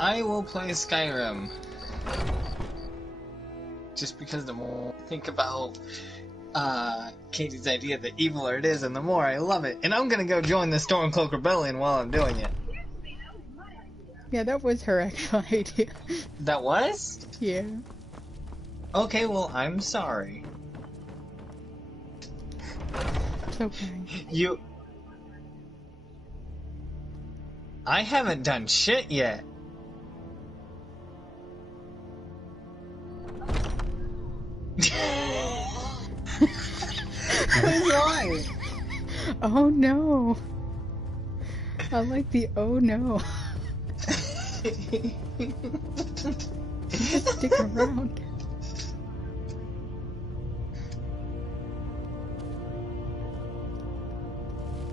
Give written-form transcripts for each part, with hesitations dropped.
I will play Skyrim. Just because the more I think about Katie's idea, the eviler it is, and the more I love it. And I'm gonna go join the Stormcloak Rebellion while I'm doing it. Yeah, that was her actual idea. That was? Yeah. Okay, well, I'm sorry. It's okay. I haven't done shit yet. What's wrong? Oh no. I like the oh no. Just stick around.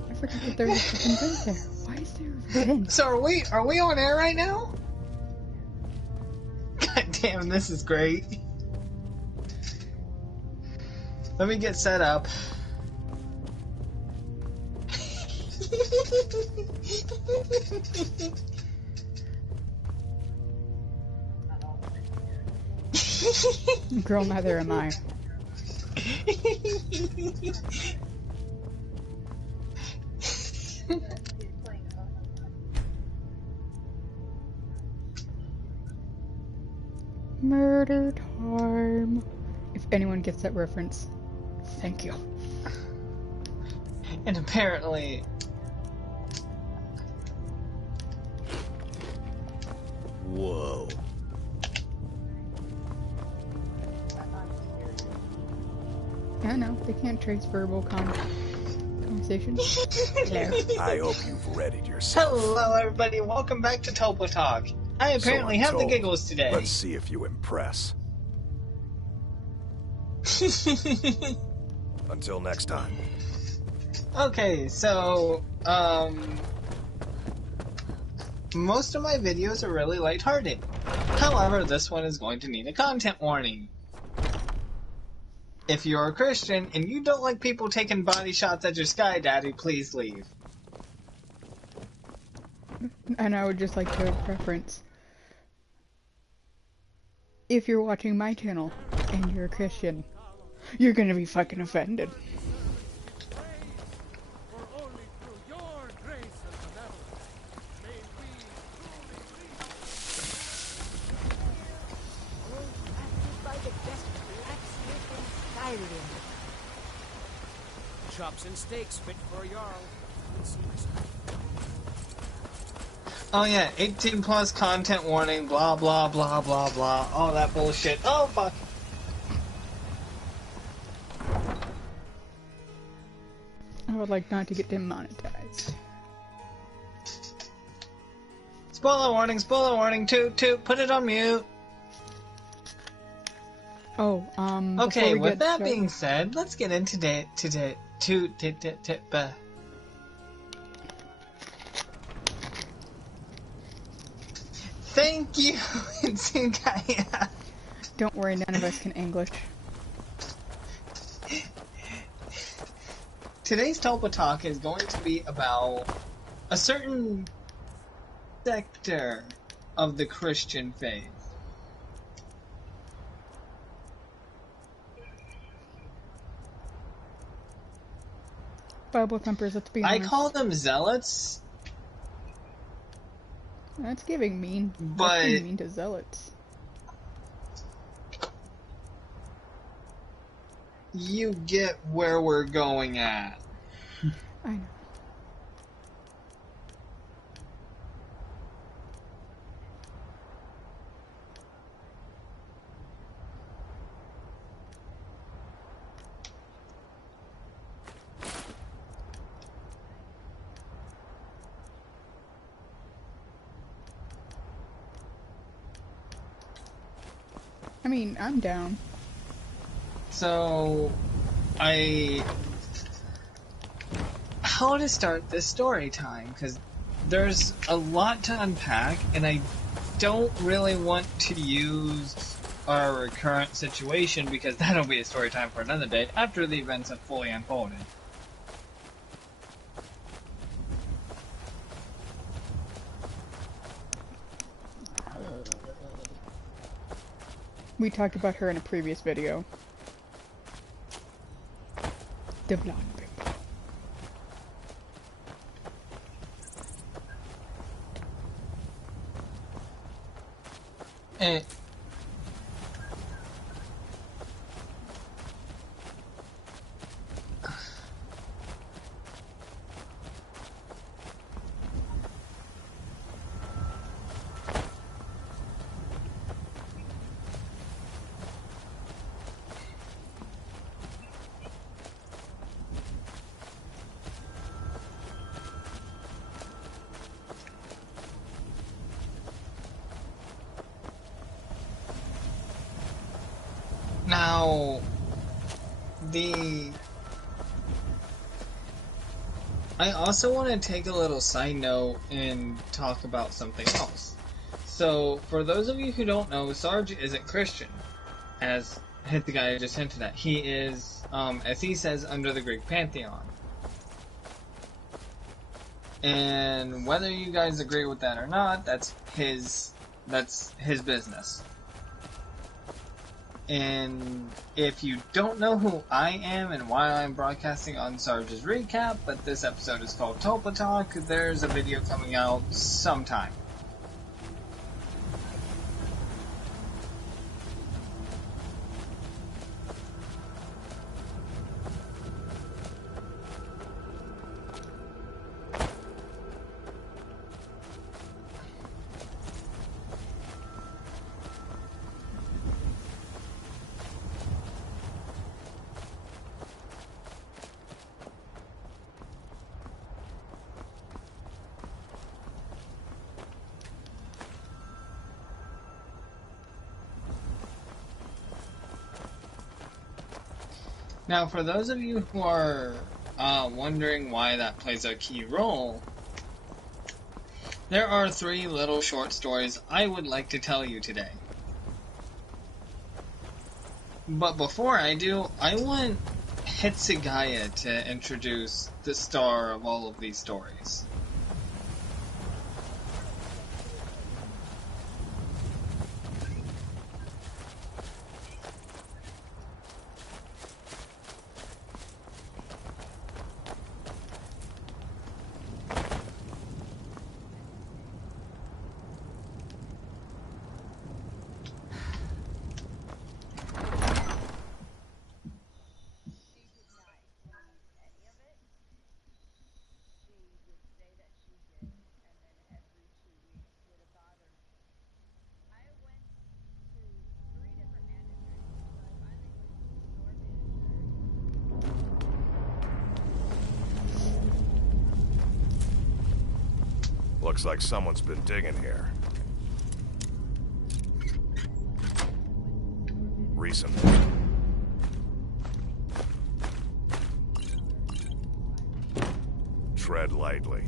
I forgot that there was a fucking vent there. Why is there a vent? So are we on air right now? God damn, this is great. Let me get set up. Girl, neither am I. Murder time. If anyone gets that reference, thank you. And apparently... Whoa. Yeah, no, they can't trace verbal conversation. There. I hope you've readied yourself. Hello everybody, welcome back to Topo Talk. I apparently have the giggles today. Let's see if you impress. Until next time. Okay, so, most of my videos are really lighthearted. However, this one is going to need a content warning. If you're a Christian and you don't like people taking body shots at your sky daddy, please leave. And I would just like to preference, if you're watching my channel and you're a Christian, you're gonna be fucking offended. Chops and steaks fit for a Jarl. Oh yeah, 18 plus content warning, blah blah blah blah blah, all that bullshit. Oh fuck. I would like not to get demonetized. Spoiler warning, toot, put it on mute. Oh, okay, with that being said, let's get into Thank you, Tsukaya. Don't worry, none of us can English. Today's Tulpa Talk is going to be about a certain sector of the Christian faith. Bible thumpers, let's be honest. I call them zealots. That's giving mean. But that's being mean to zealots. You get where we're going at. I know. I mean, I'm down. So, how to start this story time? Because there's a lot to unpack, and I don't really want to use our current situation because that'll be a story time for another day after the events have fully unfolded. We talked about her in a previous video. The blonde bimbo. Eh. Now, I also want to take a little side note and talk about something else. So, for those of you who don't know, Sarge isn't Christian, as the guy just hinted at. He is, as he says, under the Greek pantheon. And whether you guys agree with that or not, that's his business. And if you don't know who I am and why I'm broadcasting on Sarge's recap, but this episode is called Tulpa Talk, there's a video coming out sometime. Now, for those of you who are wondering why that plays a key role, there are 3 little short stories I would like to tell you today. But before I do, I want Hitsugaya to introduce the star of all of these stories. Looks like someone's been digging here. Recently. Tread lightly.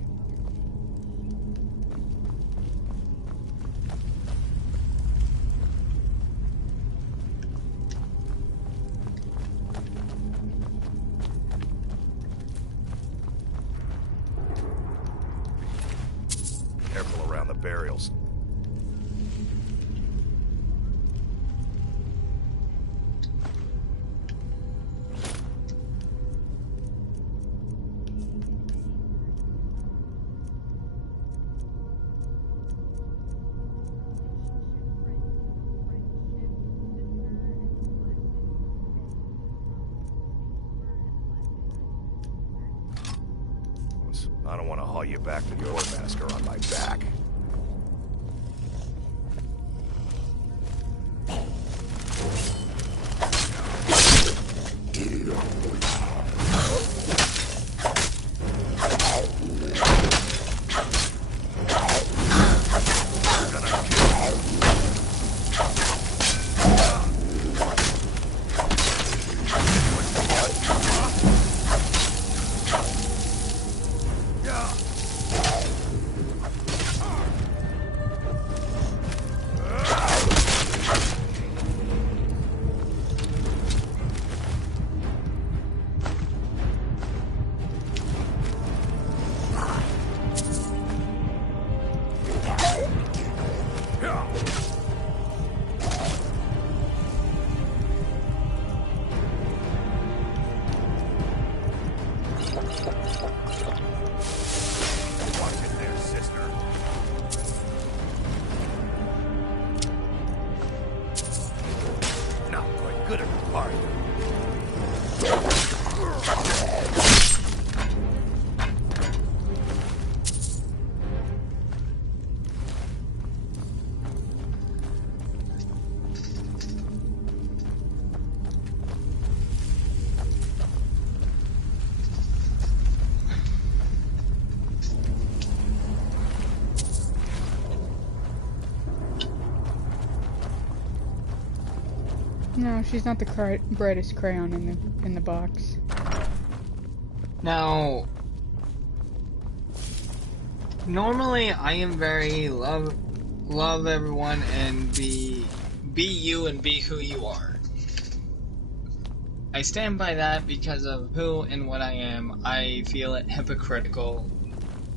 Careful around the burials. I don't want to haul you back to your master on my back. No, she's not the brightest crayon in the box. Now, normally I am very love everyone and be you and be who you are. I stand by that because of who and what I am. I feel it hypocritical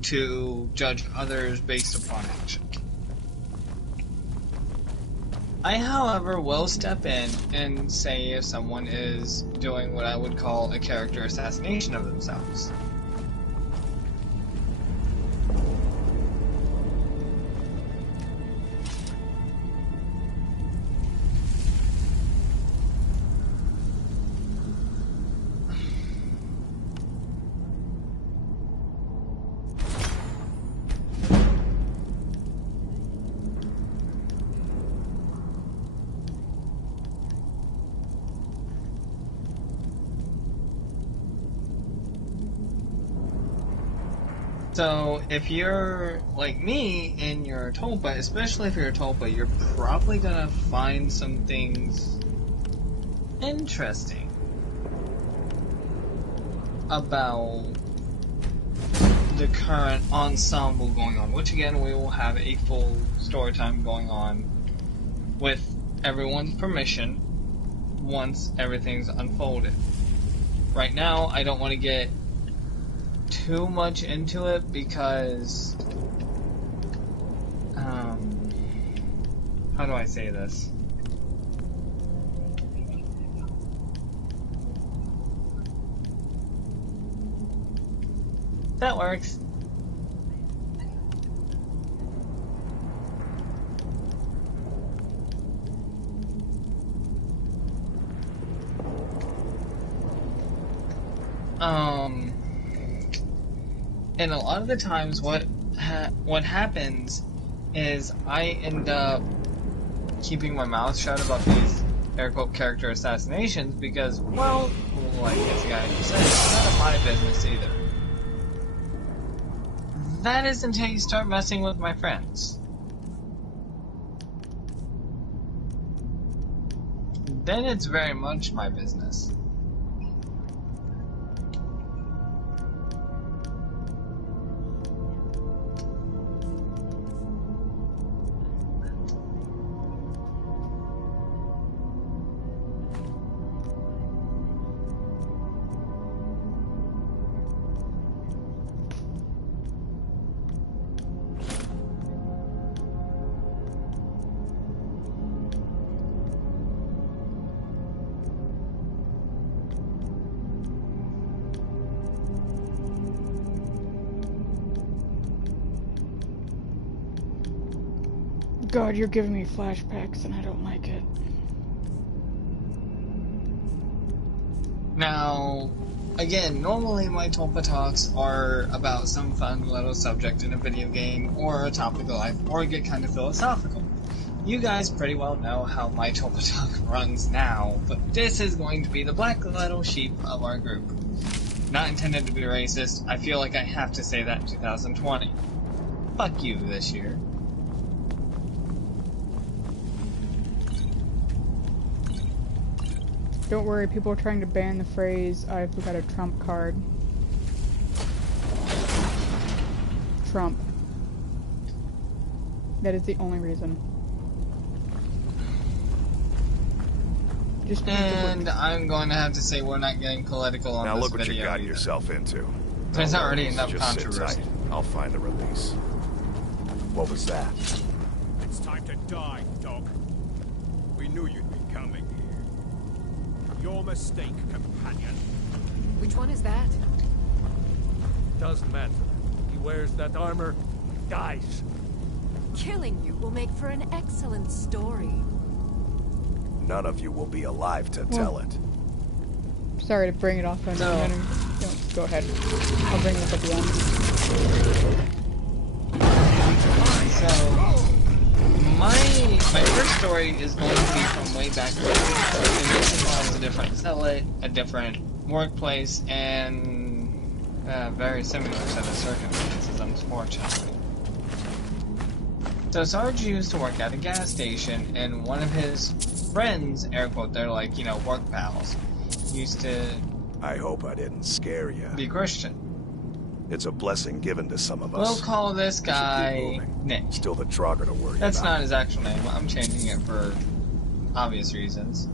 to judge others based upon action. I, however, will step in and say if someone is doing what I would call a character assassination of themselves. So, if you're like me and you're a Tulpa, especially if you're a Tulpa, you're probably gonna find some things interesting about the current ensemble going on, which again, we will have a full story time going on with everyone's permission once everything's unfolded. Right now, I don't want to get too much into it because how do I say this? That works. And a lot of the times what happens is I end up keeping my mouth shut about these air quote character assassinations because, well, like this guy said, it's none of my business either. That is until you start messing with my friends. Then it's very much my business. God, you're giving me flashbacks and I don't like it. Now, again, normally my Tulpa talks are about some fun little subject in a video game, or a topic of life, or get kind of philosophical. You guys pretty well know how my Tulpa talk runs now, but this is going to be the black little sheep of our group. Not intended to be racist, I feel like I have to say that in 2020. Fuck you this year. Don't worry, people are trying to ban the phrase, I've got a Trump card. Trump. That is the only reason. Just and I'm going to have to say we're not getting political on now this look what video you got either. yourself into. There's No already worries, enough just sit controversy. tight. I'll find the release. What was that? It's time to die, dog. We knew you'd be coming here. Your mistake, companion. Which one is that? Doesn't matter. He wears that armor, dies. Killing you will make for an excellent story. None of you will be alive to tell it. sorry to bring it off on No. Go ahead. I'll bring it up at the end. So, my first story is going to be from way back when. It involves a different zealot, a different workplace, and a very similar set of circumstances, unfortunately. So Sarge used to work at a gas station, and one of his friends, air quote, they're like, you know, work pals, used to I hope I didn't scare you. be Christian. It's a blessing given to some of us. We'll call this We should keep guy moving. Nick. Still the Draugr to worry That's about. not his actual name. I'm changing it for obvious reasons.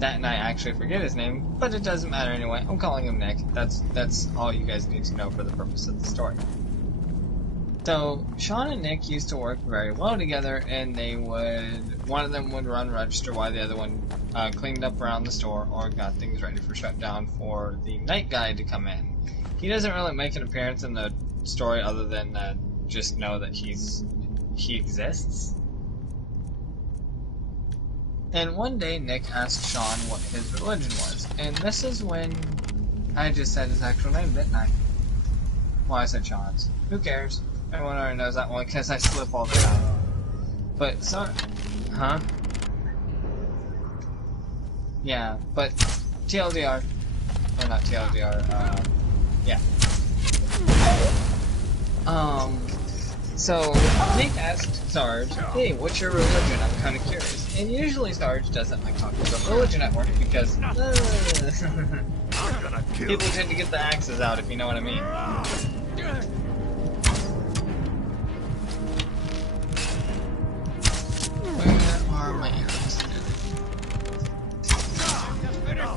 That and I actually forget his name, but it doesn't matter anyway. I'm calling him Nick. That's all you guys need to know for the purpose of the story. So, Sean and Nick used to work very well together, and one of them would run register while the other one cleaned up around the store or got things ready for shutdown for the night guy to come in. He doesn't really make an appearance in the story other than just know that he exists. And one day, Nick asked Sean what his religion was, and this is when I just said his actual name, didn't I? Well, I said Sean's. Who cares? Everyone already knows that one because I slip all the time. But, sorry. Huh? Yeah, but TLDR. Or not TLDR, yeah. So, Nick asked Sarge, hey, what's your religion? I'm kind of curious. And usually Sarge doesn't like talking about religion at work because I'm gonna kill people you. tend to get the axes out, if you know what I mean. Where are my arrows?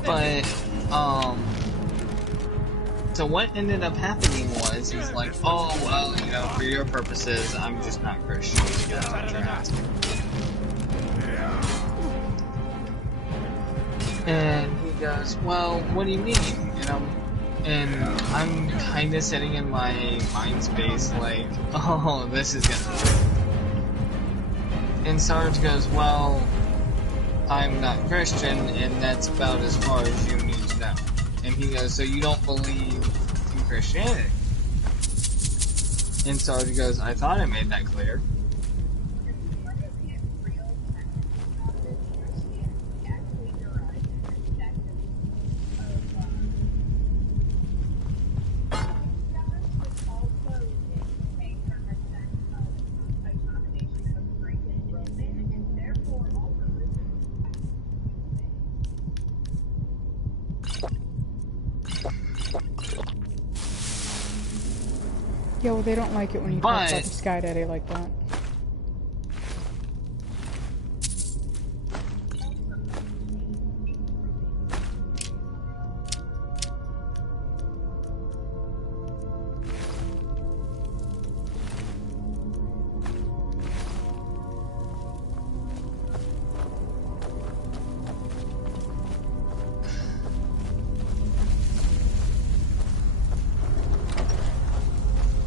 But, so what ended up happening was, he's like, oh, well, you know, for your purposes, I'm just not Christian. That's what you're asking. And he goes, well, what do you mean? And I'm kind of sitting in my mind space like, oh, this is gonna work. And Sarge goes, well, I'm not Christian, and that's about as far as you need to know. And he goes, so you don't believe in Christianity? And Sarge goes, I thought I made that clear. Yeah, well, they don't like it when you talk about the Sky Daddy like that.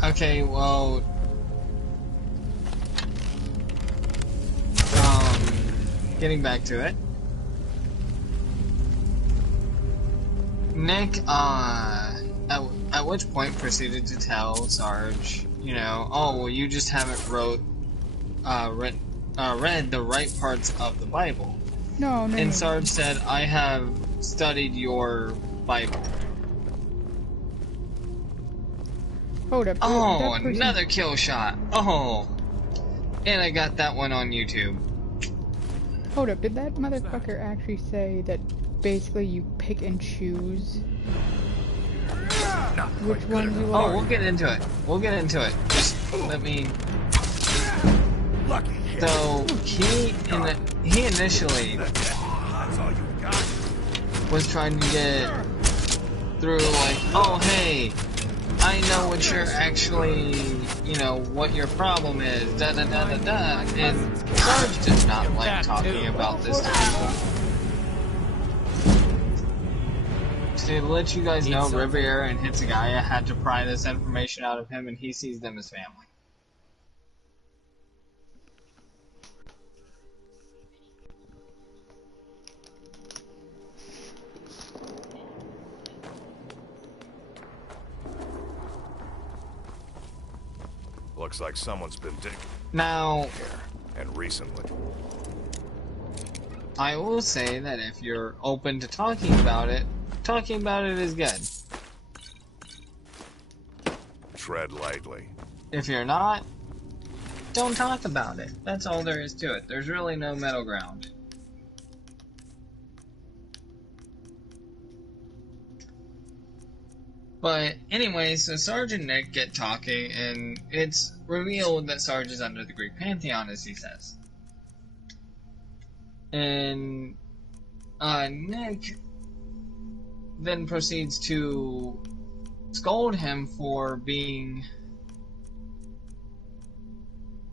Okay, well, getting back to it. Nick, at which point proceeded to tell Sarge, you know, oh, well, you just haven't read the right parts of the Bible. No. And Sarge said, I have studied your Bible. Hold up. Oh, another kill shot. Oh. And I got that one on YouTube. Hold up, did that motherfucker actually say that basically you pick and choose which ones you like? Oh, we'll get into it. We'll get into it. Just let me... So, he initially was trying to get through like, oh, hey, I know what you're actually, you know, what your problem is, da-da-da-da-da, and Sarge does not like talking about this to people. To let you guys know, Riviera and Hitsugaya had to pry this information out of him, and he sees them as family. Looks like someone's been digging Now, here, and recently. I will say that if you're open to talking about it is good. Tread lightly. If you're not, don't talk about it. That's all there is to it. There's really no middle ground. But anyway, so Sarge and Nick get talking, and it's revealed that Sarge is under the Greek pantheon, as he says. And Nick then proceeds to scold him for being,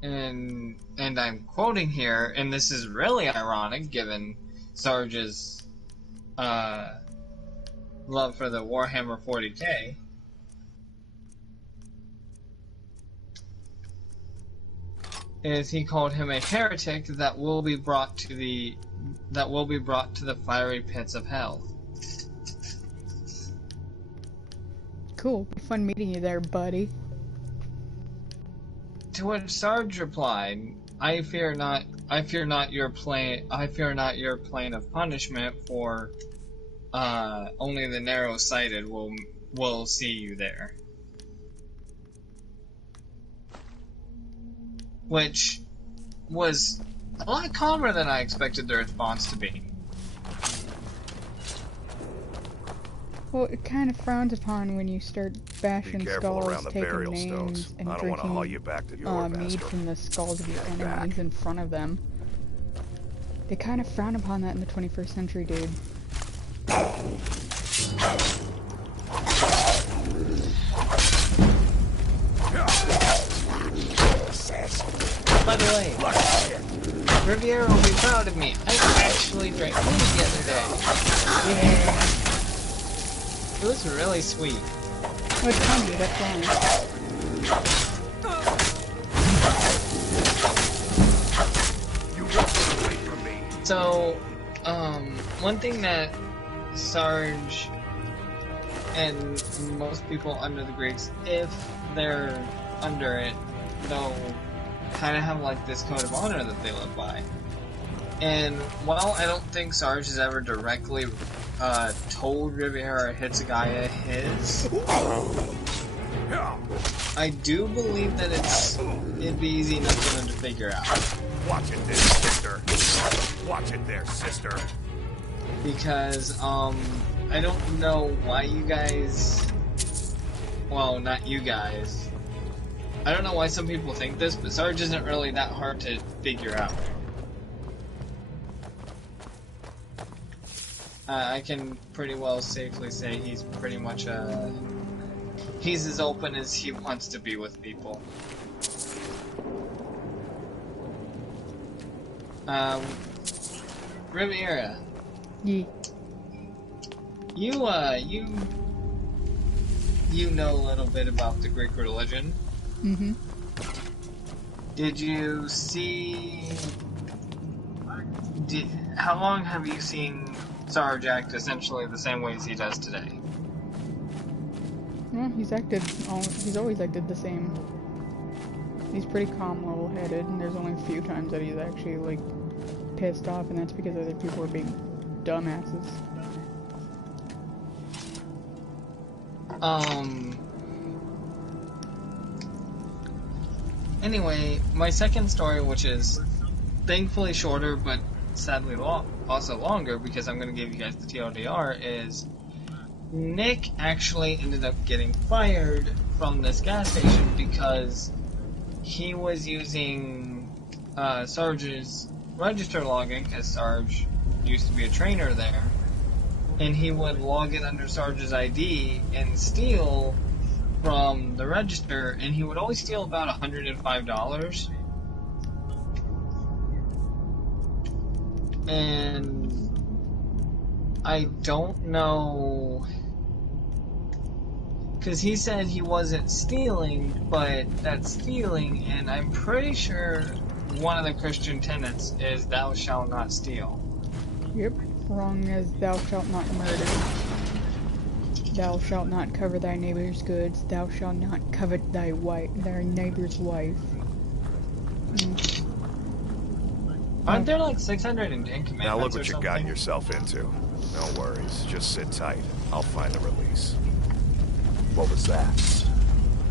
and I'm quoting here, and this is really ironic given Sarge's love for the Warhammer 40k. Is he called him a heretic that will be brought to the fiery pits of hell. Cool. Fun meeting you there, buddy. To which Sarge replied, I fear not your plane of punishment, for only the narrow-sighted will see you there. Which was a lot calmer than I expected the response to be. Well, it kind of frowns upon when you start bashing skulls, taking names, stones. and I don't want to haul drinking you back to your mead master. from the skulls of your enemies in front of them. They kind of frown upon that in the 21st century, dude. By the way, Riviera will be proud of me. I actually drank mead the other day. Yeah. It was really sweet. Oh, it's funny, that's why. So, one thing that Sarge and most people under the Greeks, if they're under it, they'll kind of have like this code of honor that they live by. And while I don't think Sarge has ever directly told Riviera Hitsugaya his, I do believe that it'd be easy enough for them to figure out. Watch it there, sister. Watch it there, sister. Because, I don't know why you guys... Well, not you guys. I don't know why some people think this, but Sarge isn't really that hard to figure out. I can pretty well safely say he's pretty much he's as open as he wants to be with people. Riviera. Yeah. You know a little bit about the Greek religion. Mm-hmm. Did you see... How long have you seen Sarge act essentially the same way as he does today? Well, he's always acted the same. He's pretty calm, level-headed, and there's only a few times that he's actually, like, pissed off, and that's because other people are being dumbasses. Anyway, my second story, which is thankfully shorter, but sadly also longer, because I'm going to give you guys the TLDR, is Nick actually ended up getting fired from this gas station because he was using Sarge's register login, because Sarge used to be a trainer there, and he would log it under Sarge's ID and steal from the register, and he would always steal about $105. And I don't know, because he said he wasn't stealing, but that's stealing, and I'm pretty sure one of the Christian tenets is thou shalt not steal. Yep. Wrong as thou shalt not murder. Thou shalt not cover thy neighbor's goods. Thou shalt not covet thy neighbor's wife. Aren't there like 610 commandments? Now look what or you've gotten something? yourself into. No worries. Just sit tight. I'll find a release. What was that?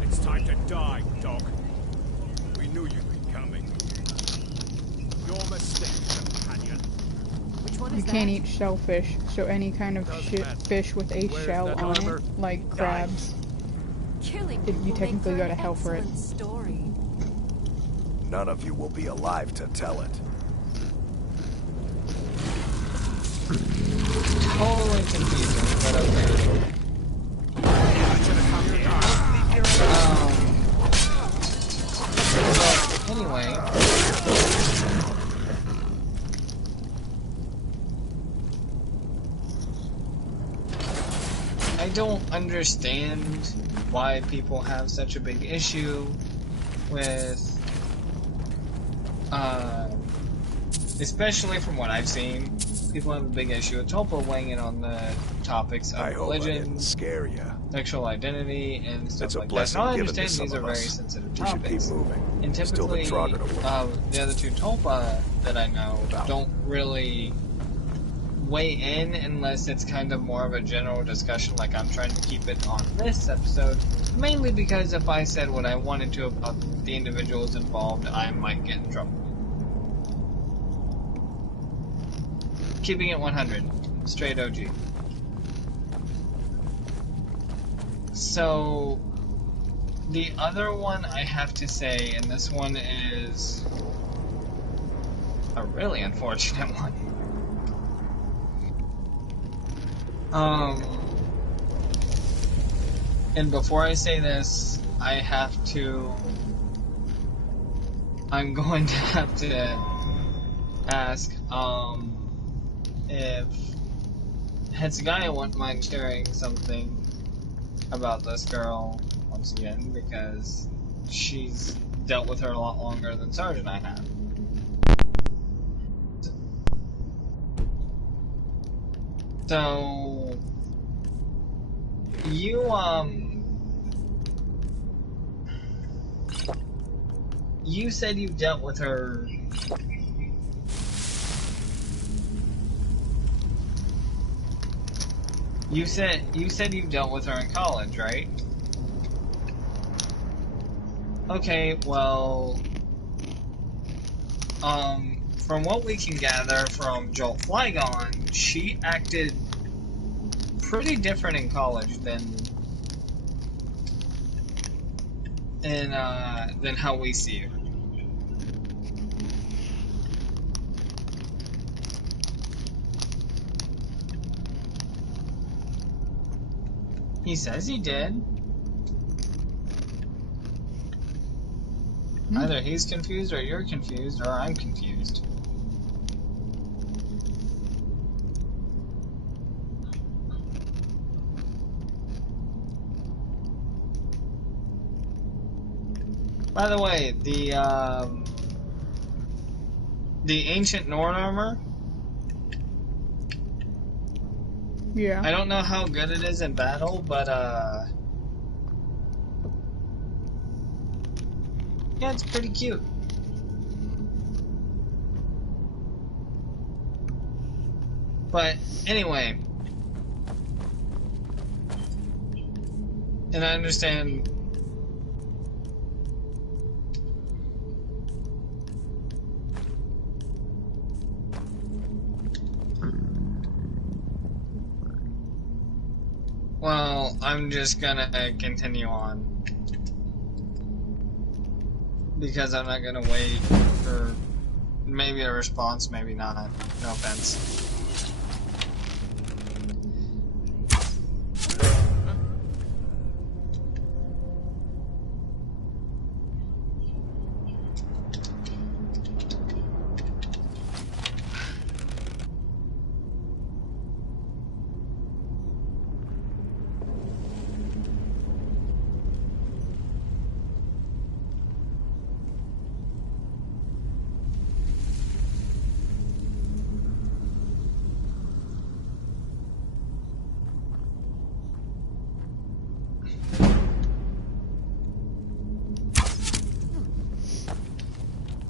It's time to die, dog. We knew you'd be coming. Your mistake, companion. Which one You is can't that? eat shellfish, so any kind of fish with a Wears shell that on armor, it, like dies. crabs. Killing You you will technically make go for to an hell for it. excellent story. None of you will be alive to tell it. Totally confusing, but okay. But anyway, I don't understand why people have such a big issue with, especially from what I've seen, people have a big issue with Topo weighing in on the topics I of hope I didn't religion, scare you. sexual identity, and stuff It's a like that. blessing Now I given to understand some these are of very us. sensitive We should keep topics. moving. And Still the typically, Trotter to work. the other two Tulpa that I know don't really weigh in unless it's kind of more of a general discussion, like I'm trying to keep it on this episode, mainly because if I said what I wanted to about the individuals involved, I might get in trouble. Keeping it 100. Straight OG. So, the other one I have to say, and this one is a really unfortunate one. And before I say this, I'm going to have to ask, if Hetsugaya wouldn't mind sharing something about this girl once again, because she's dealt with her a lot longer than Sarge and I have. So, you said you dealt with her. You said you dealt with her in college, right? Okay, well, from what we can gather from Jolt Flygon, she acted pretty different in college than how we see her. He says he did. Either he's confused, or you're confused, or I'm confused. By the way, the ancient Norn armor, Yeah. I don't know how good it is in battle, but yeah, it's pretty cute. But anyway, and I understand. Well, I'm just gonna continue on, because I'm not gonna wait for maybe a response, maybe not. No offense.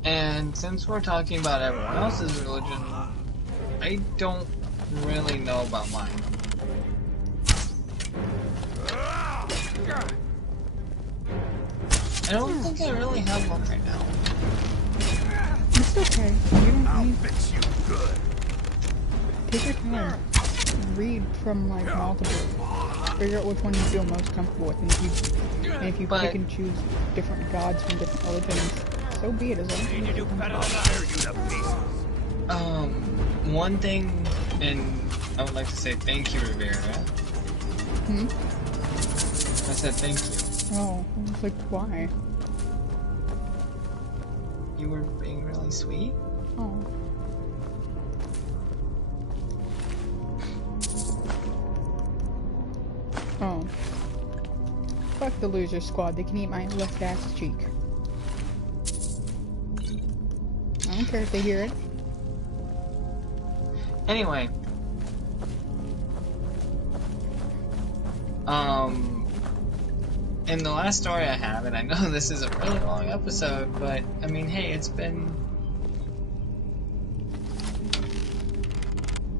And since we're talking about everyone else's religion, I don't really know about mine. I don't think I really have one right now. It's okay. You don't I'll need fix you good. take your time. Read from like multiple. Figure out which one you feel most comfortable with, and if you But- pick and choose different gods from different religions, so be it. As long as You do better I'll than that. tear you to pieces. One thing, and I would like to say thank you, Rivera. I said thank you. Oh, I was like, why? You were being really sweet. Oh. Oh. Fuck the loser squad. They can eat my left ass cheek. I don't care if they hear it. Anyway. In the last story I have, and I know this is a really long episode, but, I mean, hey, it's been...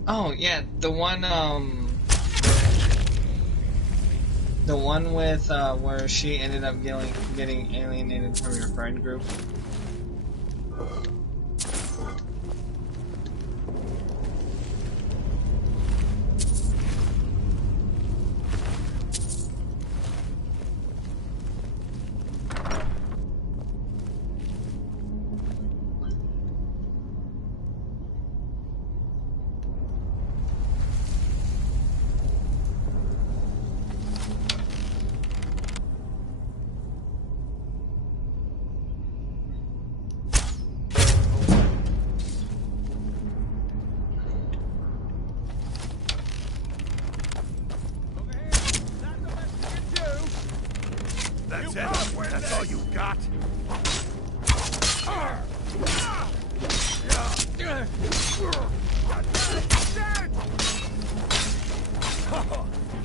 Oh, yeah, the one with, where she ended up getting alienated from your friend group. That's it? That's all you got?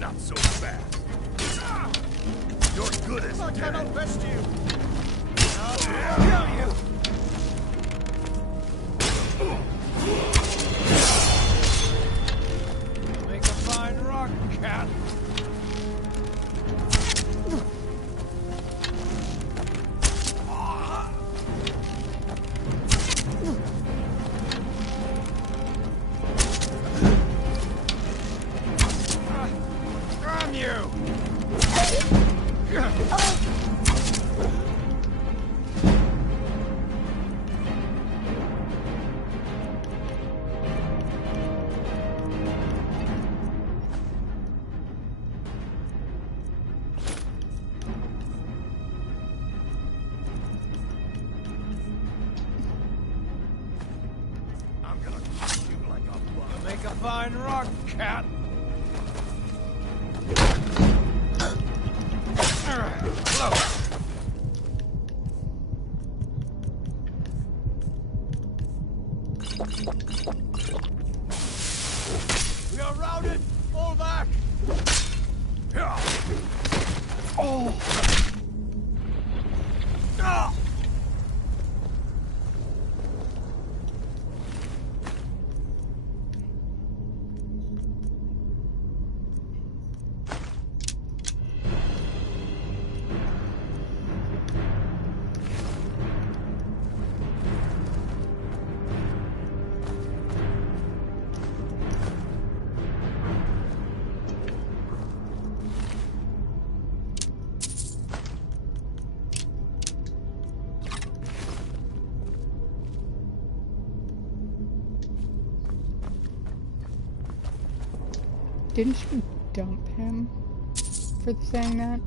Not so fast. You're good as I dead. cannot rest you. I'll kill you. Make a fine rock, cat. Damn you! I'm gonna crush you like a bug. Make a fine rock, cat. Close. We are routed. Fall back. Oh. Ah! Didn't you dump him for saying that?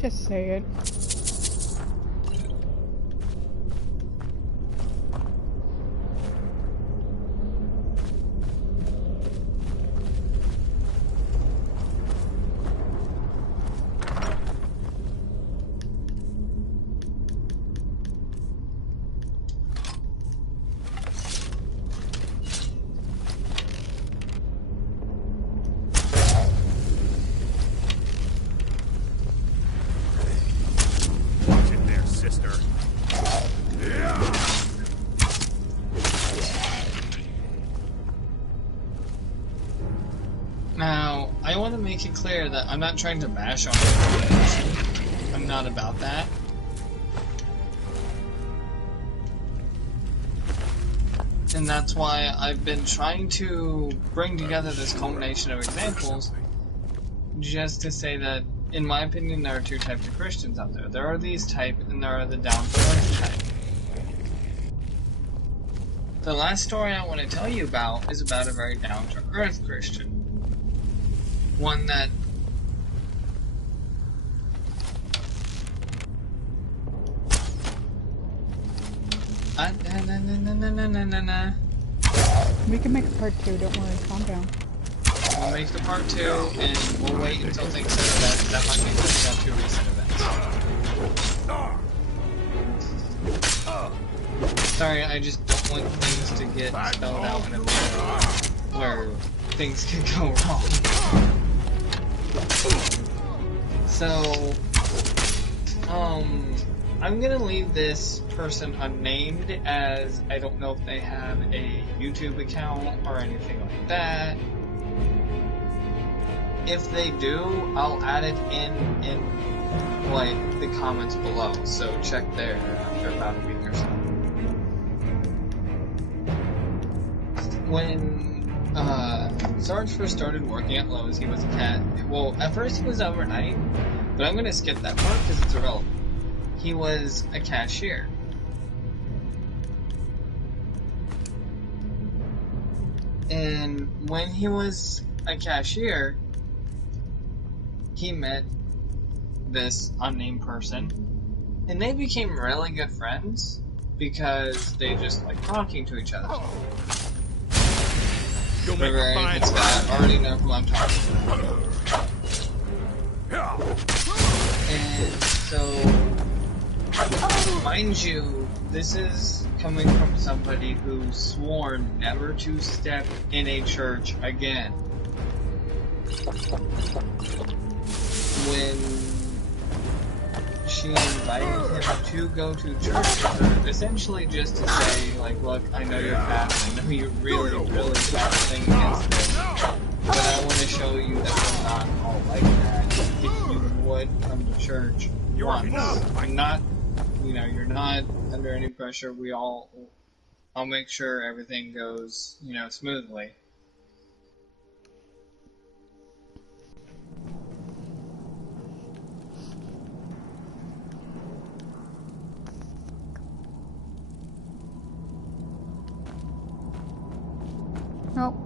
Just say it. Watch it there, sister. Now, I want to make it clear that I'm not trying to bash on it. I'm not about that. And that's why I've been trying to bring together this culmination of examples just to say that, in my opinion, there are two types of Christians out there. There are these type, and there are the down-to-earth type. The last story I want to tell you about is about a very down-to-earth Christian. One that We can make a part 2, don't worry, calm down. we'll make the part 2, and we'll wait until things settle down. That might be based on 2 recent events. Sorry, I just don't want things to get spelled out in a way where things could go wrong. So, I'm gonna leave this person unnamed, as I don't know if they have a YouTube account or anything like that. If they do, I'll add it in like the comments below, so check there after about a week or so. When Sarge first started working at Lowe's, he was a cat. Well, at first he was overnight, but I'm gonna skip that part because it's irrelevant. He was a cashier. And when he was a cashier, he met this unnamed person, and they became really good friends because they just like talking to each other. You'll For make very a fine it's that I already know who I'm talking about. And so, mind you, this is coming from somebody who swore never to step in a church again. When she invited him to go to church with her, essentially just to say, like, look, I know you're fast, I know you really got a thing against this, but I want to show you that we're not all like that. If you would come to church once, I'm not, you're not under any pressure. I'll make sure everything goes, smoothly. Nope.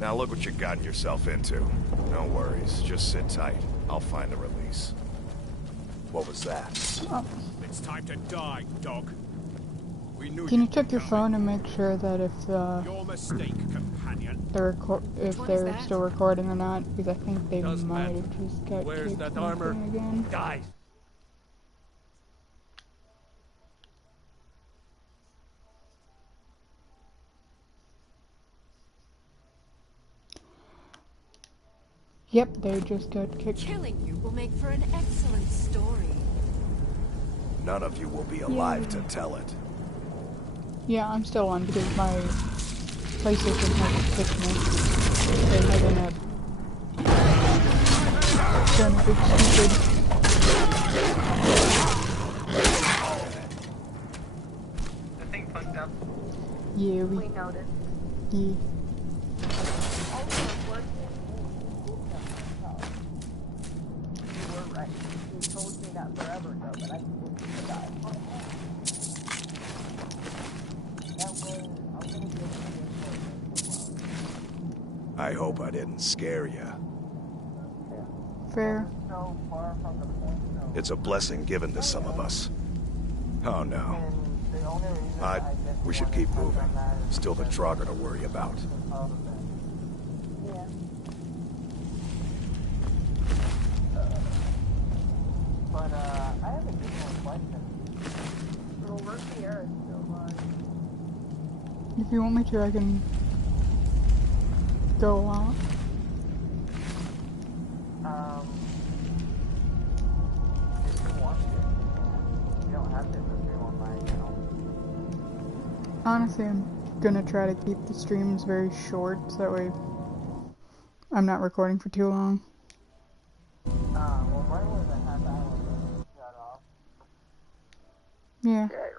Now look what you've gotten yourself into. No worries, just sit tight. I'll find the release. What was that? Oh. It's time to die, dog. We knew Can you you'd check be your coming. phone and make sure that if Your mistake, companion. if one is they're that? still recording or not? Because I think they Doesn't might matter. have just got Where's kicked that from the armor? thing again. Dies. Yep, they just got kicked. Killing you will make for an excellent story. None of you will be alive to tell it. Yeah, I'm still on because my PlayStation hasn't kicked me. They haven't done a big stupid. The thing fucked up. Yeah, we noticed. yeah. You were right. You told me that forever ago, but I didn't die. That way, I'm gonna be able to I hope I didn't scare you. Fair. so far from the point of It's a blessing given to some of us. Oh no. the only reason We should keep moving. Still the Draugr to worry about. Yeah. But I have a different question. So where's the air still like? If you want me to, I can go on. If you want to, you don't have to stream on my channel. Honestly, I'm gonna try to keep the streams very short, so that way I'm not recording for too long. Well, mine was a half hour shut off. Yeah.